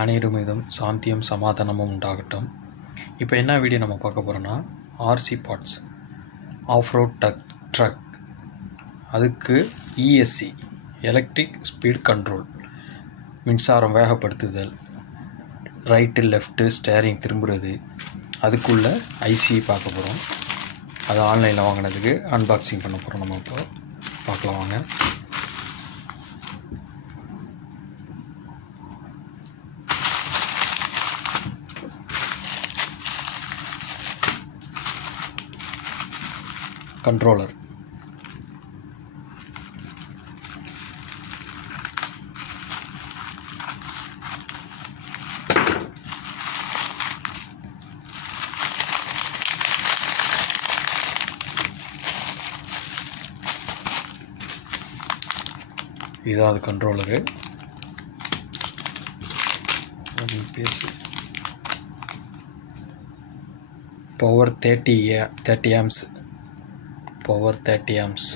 அனைவரும் மீதும் சாந்தியும் சமாதானமும் உண்டாகட்டும். இப்போ என்ன வீடியோ நம்ம பார்க்க போகிறோன்னா, RC parts off road truck, அதுக்கு இஎஸ்சி எலக்ட்ரிக் ஸ்பீட் கண்ட்ரோல், மின்சாரம் வேகப்படுத்துதல், ரைட்டு லெஃப்ட்டு ஸ்டேரிங் திரும்புறது, அதுக்குள்ள ஐசி பார்க்க போகிறோம். அது ஆன்லைனில் வாங்கினதுக்கு அன்பாக்சிங் பண்ண போகிறோம். நம்ம இப்போ பார்க்கலாம் வாங்க. கண்ட்ரோலர், இதுதான் அது கண்ட்ரோலரு. பேசு power 30 amps, power 30 amps,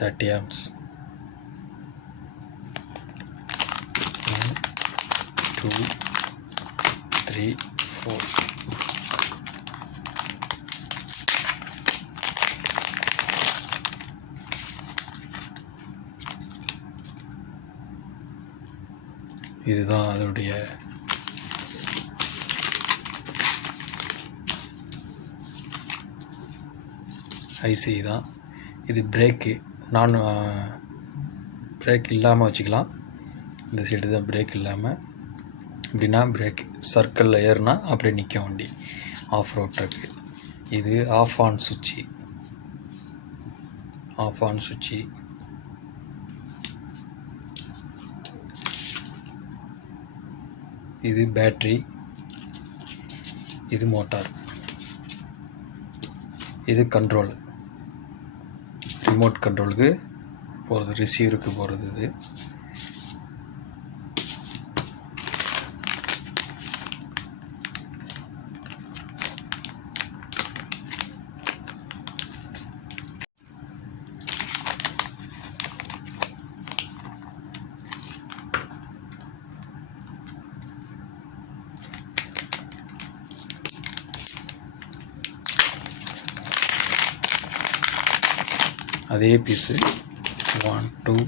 30 amps. 1 2 3 4. இதுதான் அதனுடைய ஐசி தான். இது பிரேக்கு, பிரேக் இல்லாமல் வச்சுக்கலாம். இந்த சைடு தான் பிரேக் இல்லாமல், இப்படின்னா பிரேக் சர்க்கிளில் ஏறுனா அப்படியே நிற்கும் வண்டி ஆஃப் ரோட் ட்ரக்கு. இது ஆஃப் ஆன் சுவிட்சு, ஆஃப் ஆன் சுவிட்சு. இது பேட்ரி, இது மோட்டார், இது கண்ட்ரோல், ரிமோட் கண்ட்ரோலுக்கு போகிறது, ரிசீவருக்கு போகிறது. இது அதே பீஸு 1 2.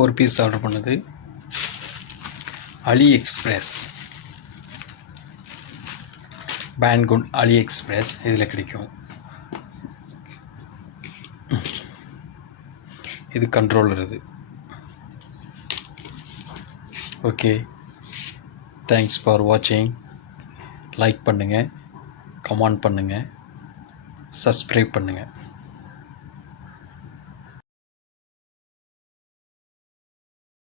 ஒரு பீஸ் ஆர்டர் பண்ணது அலி எக்ஸ்பிரஸ், பேன்குன் அலி எக்ஸ்பிரஸ். இதில் கிடைக்கும். இது கண்ட்ரோலர். இது ஓகே. தேங்க்ஸ் ஃபார் வாட்சிங். லைக் பண்ணுங்கள், கமெண்ட் பண்ணுங்கள், சப்ஸ்கிரைப் பண்ணுங்கள்.